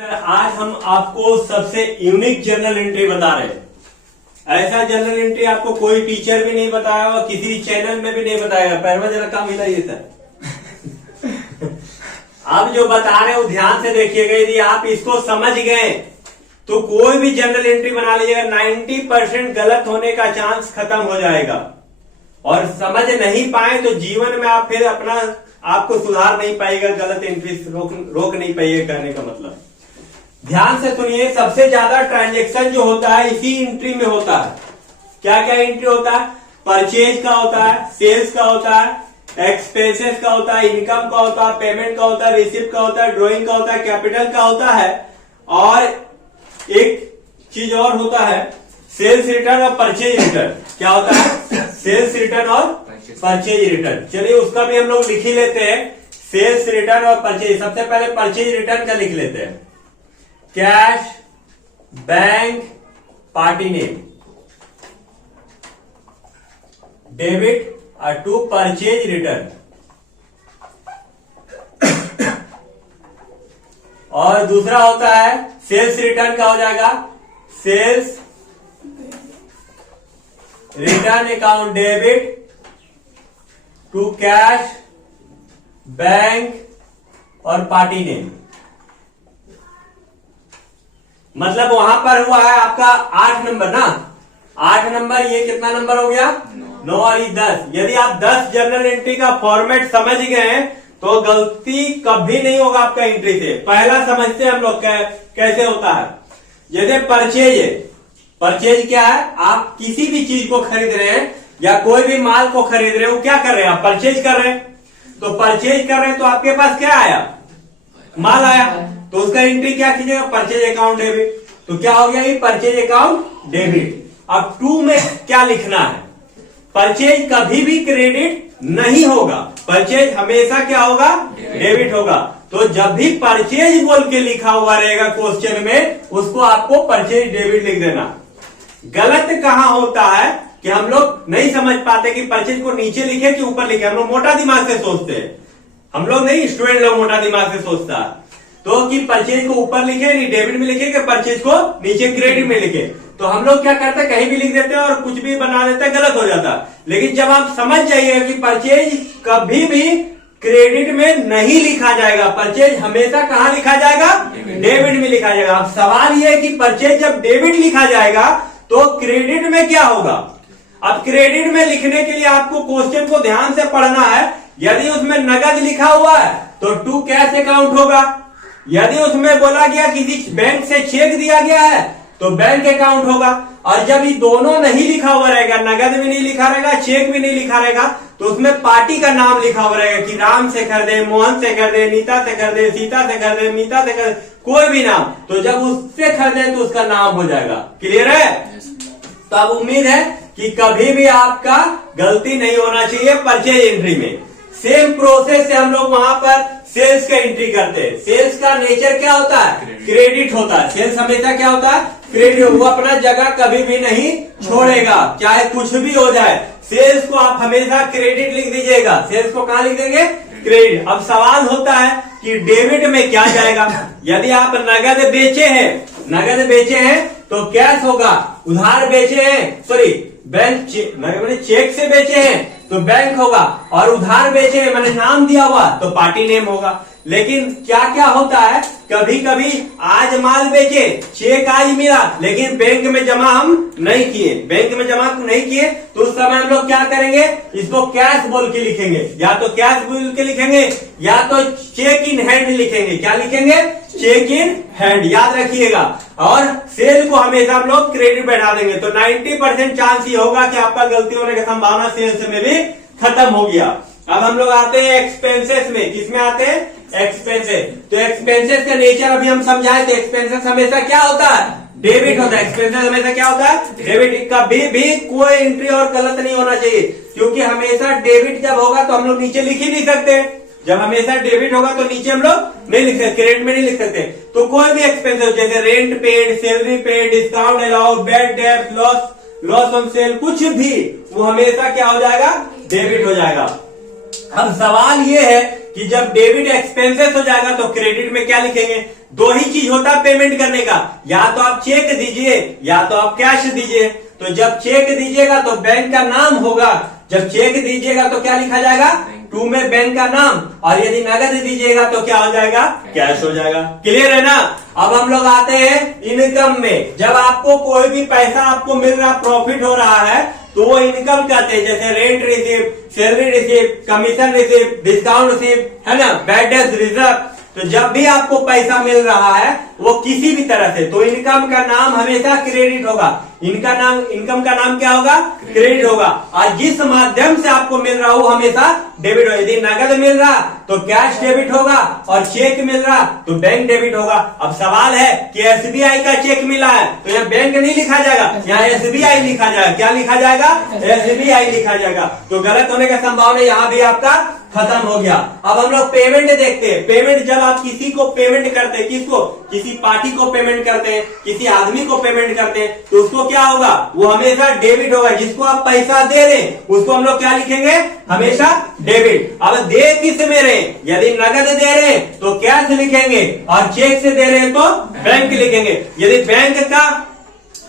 आज हम आपको सबसे यूनिक जर्नल एंट्री बता रहे हैं। ऐसा जर्नल एंट्री आपको कोई टीचर भी नहीं बताया और किसी चैनल में भी नहीं बताया। पहला जरा काम मिलाइए सर। अब जो बता रहे हो ध्यान से देखिएगा, यदि आप इसको समझ गए तो कोई भी जर्नल एंट्री बना लीजिएगा, 90% गलत होने का चांस खत्म हो जाएगा। और समझ नहीं पाए तो जीवन में आप फिर अपना आपको सुधार नहीं पाएगा, गलत एंट्री रोक नहीं पाइएगा। कहने का मतलब ध्यान से सुनिए, सबसे ज्यादा ट्रांजैक्शन जो होता है इसी एंट्री में होता है। क्या क्या एंट्री होता है? परचेज का होता है, सेल्स का होता है, एक्सपेंसेस का होता है, इनकम का होता है, पेमेंट का होता है, रिसिप्ट का होता है, ड्रॉइंग का होता है, कैपिटल का होता है, और एक चीज और होता है सेल्स रिटर्न और परचेज रिटर्न। क्या होता है? सेल्स रिटर्न और परचेज रिटर्न। चलिए उसका भी हम लोग लिख ही लेते हैं, सेल्स रिटर्न और परचेज। सबसे पहले परचेज रिटर्न का लिख लेते हैं। Cash, bank, party name, debit to purchase return. और दूसरा होता है सेल्स रिटर्न का हो जाएगा sales return account debit to cash, bank और पार्टी नेम। मतलब वहां पर हुआ है आपका 8 नंबर ना, 8 नंबर, ये कितना नंबर हो गया? 9 और 10। यदि आप 10 जर्नल एंट्री का फॉर्मेट समझ गए तो गलती कभी नहीं होगा आपका एंट्री से। पहला समझते हैं हम लोग कैसे होता है। जैसे परचेज है, परचेज क्या है? आप किसी भी चीज को खरीद रहे हैं या कोई भी माल को खरीद रहे हो, क्या कर रहे हैं आप? परचेज कर रहे हैं। तो परचेज कर रहे हैं तो आपके पास क्या आया? माल आया। तो उसका एंट्री क्या कीजिएगा? Purchase account debit. तो क्या हो गया? ये परचेज अकाउंट डेबिट। अब 2 में क्या लिखना है? परचेज कभी भी क्रेडिट नहीं होगा, परचेज हमेशा क्या होगा? डेबिट होगा। तो जब भी परचेज बोल के लिखा हुआ रहेगा क्वेश्चन में, उसको आपको परचेज डेबिट लिख देना। गलत कहां होता है कि हम लोग नहीं समझ पाते कि परचेज को नीचे लिखे कि ऊपर लिखे। हम लोग मोटा दिमाग से सोचते हैं, हम लोग नहीं, स्टूडेंट लोग मोटा दिमाग से सोचता है। तो कि परचेज को ऊपर लिखे, नहीं डेबिट में लिखे, कि परचेज को नीचे क्रेडिट में लिखे। तो हम लोग क्या करते हैं, कहीं भी लिख देते हैं और कुछ भी बना देते हैं, गलत हो जाता है। लेकिन जब आप समझ जाइएगा कि परचेज कभी भी क्रेडिट में नहीं लिखा जाएगा, परचेज हमेशा कहां लिखा जाएगा? डेबिट में लिखा जाएगा। अब सवाल यह है कि परचेज जब डेबिट लिखा जाएगा तो क्रेडिट में क्या होगा? अब क्रेडिट में लिखने के लिए आपको क्वेश्चन को ध्यान से पढ़ना है। यदि उसमें नगद लिखा हुआ है तो टू कैश अकाउंट होगा। यदि उसमें बोला गया किसी बैंक से चेक दिया गया है तो बैंक अकाउंट होगा। और जब ये दोनों नहीं लिखा हुआ रहेगा, नगद भी नहीं लिखा रहेगा, चेक भी नहीं लिखा रहेगा, तो उसमें पार्टी का नाम लिखा हुआ रहेगा कि राम से कर दे, मोहन से कर दे, नीता से कर दे, सीता से कर दे, मीता से कर दे, कोई भी नाम। तो जब उससे खरीदे तो उसका नाम हो जाएगा। क्लियर है? तो अब उम्मीद है कि कभी भी आपका गलती नहीं होना चाहिए परचेज एंट्री में। सेम प्रोसेस से हम लोग वहां पर सेल्स का एंट्री करते हैं। सेल्स का नेचर क्या होता है? क्रेडिट होता है। सेल्स हमेशा क्या होता है? क्रेडिट। वो अपना जगह कभी भी नहीं छोड़ेगा, चाहे कुछ भी हो जाए। सेल्स को आप हमेशा क्रेडिट लिख दीजिएगा। सेल्स को कहां लिख देंगे? क्रेडिट। अब सवाल होता है कि डेबिट में क्या जाएगा? यदि आप नगद बेचे हैं तो कैश होगा, उधार बेचे हैं, सॉरी बैंक चेक से बेचे हैं तो बैंक होगा, और उधार बेचे हैं मैंने नाम दिया हुआ तो पार्टी नेम होगा। लेकिन क्या क्या होता है, कभी कभी आज माल बेचे, चेक आज मिला, लेकिन बैंक में जमा हम नहीं किए, तो उस समय हम लोग क्या करेंगे? इसको कैश बोल के लिखेंगे। या तो कैश बोल के लिखेंगे या तो चेक इन हैंड लिखेंगे। क्या लिखेंगे? Cheque in hand. याद रखिएगा। और सेल को हमेशा हम लोग क्रेडिट बैठा देंगे। तो 90% चांस ये होगा कि आपका गलती होने की संभावना सेल्स में भी खत्म हो गया। अब हम लोग आते हैं एक्सपेंसेस में। किसमें आते हैं? एक्सपेंसेस। तो एक्सपेंसेस का नेचर अभी हम समझाए थे। एक्सपेंसेस हमेशा क्या होता है? डेबिट होता है। एक्सपेंसेस हमेशा क्या होता है? डेबिट। कभी भी कोई एंट्री और गलत नहीं होना चाहिए, क्योंकि हमेशा डेबिट जब होगा तो हम लोग नीचे लिख ही नहीं सकते। जब हमेशा डेबिट होगा तो नीचे हम लोग नहीं लिख सकते, क्रेडिट में नहीं लिख सकते। तो कोई भी एक्सपेंसेस जैसे rent paid, salary paid, discount allowed, bad debt, loss on sale, कुछ भी वो हमेशा क्या हो जाएगा? डेबिट हो जाएगा। अब सवाल ये है कि जब डेबिट एक्सपेंसेस हो जाएगा तो क्रेडिट में क्या लिखेंगे? दो ही चीज होता है पेमेंट करने का, या तो आप चेक दीजिए या तो आप कैश दीजिए। तो जब चेक दीजिएगा तो बैंक का नाम होगा, जब चेक दीजिएगा तो क्या लिखा जाएगा, टू में बैंक का नाम, और यदि नगद दीजिएगा तो क्या हो जाएगा, कैश हो जाएगा। क्लियर है ना। अब हम लोग आते हैं इनकम में। जब आपको कोई भी पैसा आपको मिल रहा, प्रॉफिट हो रहा है, तो वो इनकम कहते हैं। जैसे rent receive, salary receive, commission receive, discount receive, है ना, बैड डेट रिजर्व। तो जब भी आपको पैसा मिल रहा है वो किसी भी तरह से, तो इनकम का नाम हमेशा क्रेडिट होगा। इनकम का नाम क्या होगा, क्रेडिट होगा। और जिस माध्यम से आपको मिल रहा वो हमेशा डेबिट होगा। यदि नगद मिल रहा तो कैश डेबिट होगा, और चेक मिल रहा तो बैंक डेबिट होगा। अब सवाल है कि एसबीआई का चेक मिला है तो यहाँ बैंक नहीं लिखा जाएगा, यहाँ एसबीआई लिखा जाएगा। क्या लिखा जाएगा, एसबीआई लिखा जाएगा। तो गलत होने का संभावना यहाँ भी आपका खत्म हो गया। अब हम लोग पेमेंट देखते हैं। पेमेंट जब आप किसी को पेमेंट करते हैं, किसको, किसी पार्टी को पेमेंट करते हैं, किसी आदमी को पेमेंट करते हैं, तो उसको क्या होगा, वो हमेशा डेबिट होगा। जिसको आप पैसा दे रहे हैं उसको हम लोग क्या लिखेंगे, हमेशा डेबिट। अब दे किस में रहे, यदि नगद दे रहे हैं तो कैश लिखेंगे, और चेक से दे रहे हैं तो बैंक लिखेंगे। यदि बैंक का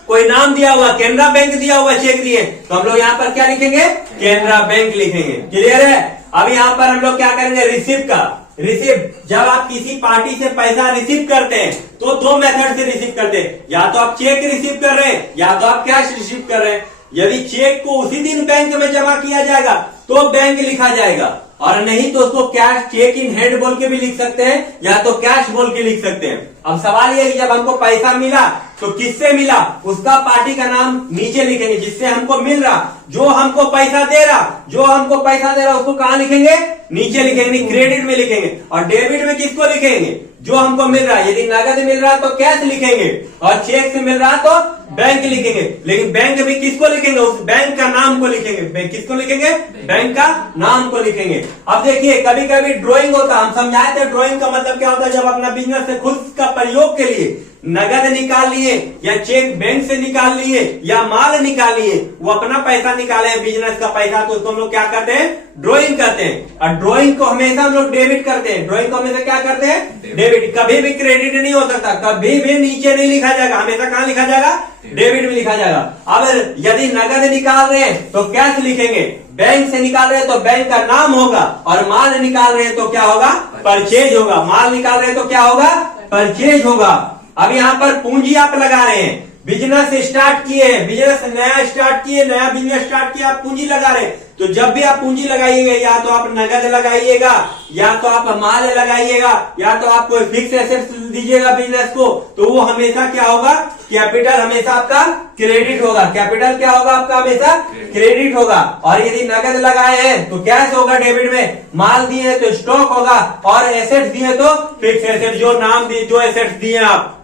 कोई नाम दिया हुआ, केनरा बैंक दिया हुआ चेक दिए, तो हम लोग यहाँ पर क्या लिखेंगे, केनरा बैंक लिखेंगे। क्लियर है। अब यहाँ पर हम लोग क्या करेंगे, रिसीव का। रिसीव, जब आप किसी पार्टी से पैसा रिसीव करते हैं तो दो मेथड से रिसीव करते हैं, या तो आप चेक रिसीव कर रहे हैं या तो आप कैश रिसीव कर रहे हैं। यदि चेक को उसी दिन बैंक में जमा किया जाएगा तो बैंक लिखा जाएगा, और नहीं तो उसको कैश, चेक इन हैंड बोल के भी लिख सकते हैं, या तो कैश बोल के लिख सकते हैं। अब सवाल ये है कि जब हमको पैसा मिला तो किससे मिला, उसका पार्टी का नाम नीचे लिखेंगे, जिससे हमको मिल रहा, जो हमको पैसा दे रहा, उसको कहाँ लिखेंगे, नीचे लिखेंगे, क्रेडिट में लिखेंगे। और डेबिट में किसको लिखेंगे, जो हमको मिल रहा है। यदि नगद मिल रहा है तो कैश लिखेंगे, और चेक से मिल रहा तो बैंक लिखेंगे। लेकिन बैंक भी किसको लिखेंगे, उस बैंक का नाम को लिखेंगे। किसको लिखेंगे, बैंक का नाम को लिखेंगे। अब देखिए, कभी कभी ड्राइंग होता, हम समझाए थे ड्राइंग का मतलब क्या होता है, जब अपना बिजनेस से खुद का प्रयोग के लिए नगद निकाल लिए, या चेक बैंक से निकाल लिए, या माल निकाल लिए, वो अपना पैसा निकाले बिजनेस का पैसा, तो उसको हम लोग क्या करते हैं, ड्राइंग करते हैं। और ड्राइंग को हमेशा हम लोग डेबिट करते हैं। ड्राइंग को हमेशा क्या करते हैं, डेबिट। कभी भी क्रेडिट नहीं हो सकता, कभी भी नीचे नहीं लिखा जाएगा, हमेशा कहाँ लिखा जाएगा, डेबिट में लिखा जाएगा। अब यदि नगद निकाल रहे हैं तो कैश लिखेंगे, बैंक से निकाल रहे हैं तो बैंक का नाम होगा, और माल निकाल रहे हैं तो क्या होगा, परचेज होगा। माल निकाल रहे हैं तो क्या होगा, परचेज होगा। अब यहाँ पर पूंजी आप लगा रहे हैं, बिजनेस स्टार्ट किए हैं, बिजनेस नया स्टार्ट किए, नया बिजनेस स्टार्ट किया, आप पूंजी लगा रहे हैं। तो जब भी आप पूंजी लगाइएगा, या तो आप नगद लगाइएगा, या तो आप माल लगाइएगा, या तो आप कोई फिक्स एसेट्स दीजिएगा बिजनेस को, तो वो हमेशा क्या होगा, कैपिटल हमेशा आपका क्रेडिट होगा। कैपिटल क्या होगा आपका, हमेशा क्रेडिट होगा। और यदि नगद लगाए हैं तो कैश होगा डेबिट में, माल दिए हैं तो स्टॉक होगा, और एसेट्स दिए तो फिक्स एसेट, जो नाम दिए, जो एसेट्स दिए आप,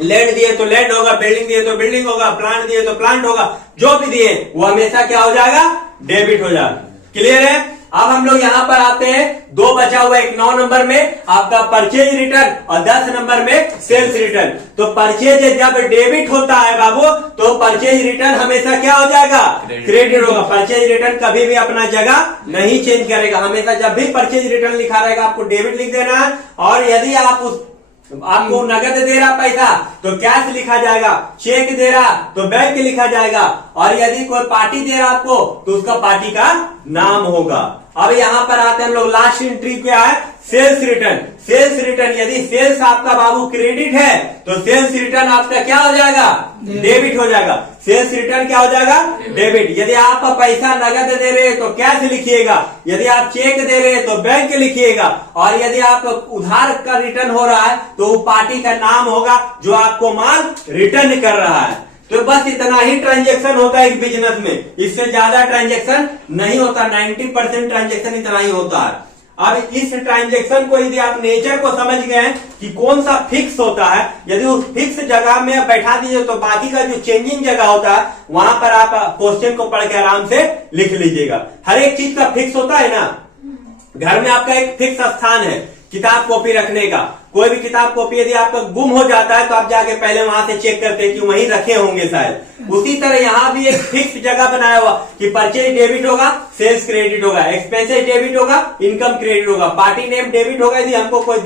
लैंड दिए तो लैंड होगा, बिल्डिंग दिए तो बिल्डिंग होगा, प्लांट दिए तो प्लांट होगा, जो भी दिए वो हमेशा क्या हो जाएगा, डेबिट हो जाएगा। क्लियर है। अब हम लोग यहाँ पर आते हैं, दो बचा हुआ, एक 9 नंबर में आपका परचेज रिटर्न और 10 नंबर में सेल्स रिटर्न। तो परचेज जब डेबिट होता है बाबू, तो परचेज रिटर्न हमेशा क्या हो जाएगा, क्रेडिट होगा। परचेज रिटर्न कभी भी अपना जगह नहीं चेंज करेगा, हमेशा जब भी परचेज रिटर्न लिखा रहेगा आपको डेबिट लिख देना है। और यदि आपको नगद दे रहा पैसा तो कैश लिखा जाएगा, चेक दे रहा तो बैंक लिखा जाएगा, और यदि कोई पार्टी दे रहा आपको तो उसका पार्टी का नाम होगा। अब यहाँ पर आते हैं हम लोग, लास्ट एंट्री क्या है, सेल्स रिटर्न। सेल्स रिटर्न, यदि सेल्स आपका बाबू क्रेडिट है तो सेल्स रिटर्न आपका क्या हो जाएगा, डेबिट हो जाएगा। सेल्स रिटर्न क्या हो जाएगा, डेबिट। यदि आप पैसा नगद दे रहे हैं तो कैश लिखिएगा, यदि आप चेक दे रहे हैं तो बैंक लिखिएगा, और यदि आप उधार का रिटर्न हो रहा है तो वो पार्टी का नाम होगा जो आपको माल रिटर्न कर रहा है। तो बस इतना ही ट्रांजैक्शन होता है एक बिजनेस में, इससे ज्यादा ट्रांजैक्शन नहीं होता। 90% ट्रांजैक्शन इतना ही होता है। अब इस ट्रांजैक्शन को यदि आप नेचर को समझ गए कि कौन सा फिक्स होता है, यदि उस फिक्स जगह में बैठा दीजिए तो बाकी का जो चेंजिंग जगह होता है वहां पर आप क्वेश्चन को पढ़ के आराम से लिख लीजिएगा। हर एक चीज का फिक्स होता है ना। घर में आपका एक फिक्स स्थान है किताब कॉपी रखने का। कोई भी किताब कॉपी यदि आपका गुम हो जाता है तो आप जाके पहले वहां से चेक करते हैं कि वहीं रखे होंगे शायद। उसी तरह यहाँ भी एक फिक्स जगह बनाया हुआ कि परचेज डेबिट होगा, सेल्स क्रेडिट होगा, एक्सपेंसेस डेबिट होगा, इनकम क्रेडिट होगा, पार्टी नेम डेबिट होगा यदि हमको कोई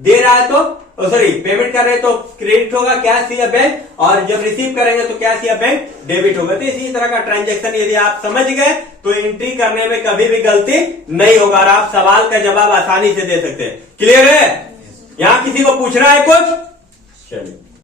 दे रहा है तो सॉरी पेमेंट कर रहे हैं तो क्रेडिट होगा कैश या बैंक, और जब रिसीव करेंगे तो कैश या बैंक डेबिट होगा। तो इसी तरह का ट्रांजैक्शन यदि आप समझ गए तो एंट्री करने में कभी भी गलती नहीं होगा और आप सवाल का जवाब आसानी से दे सकते हैं। क्लियर है? यहां किसी को पूछना है कुछ? चलिए।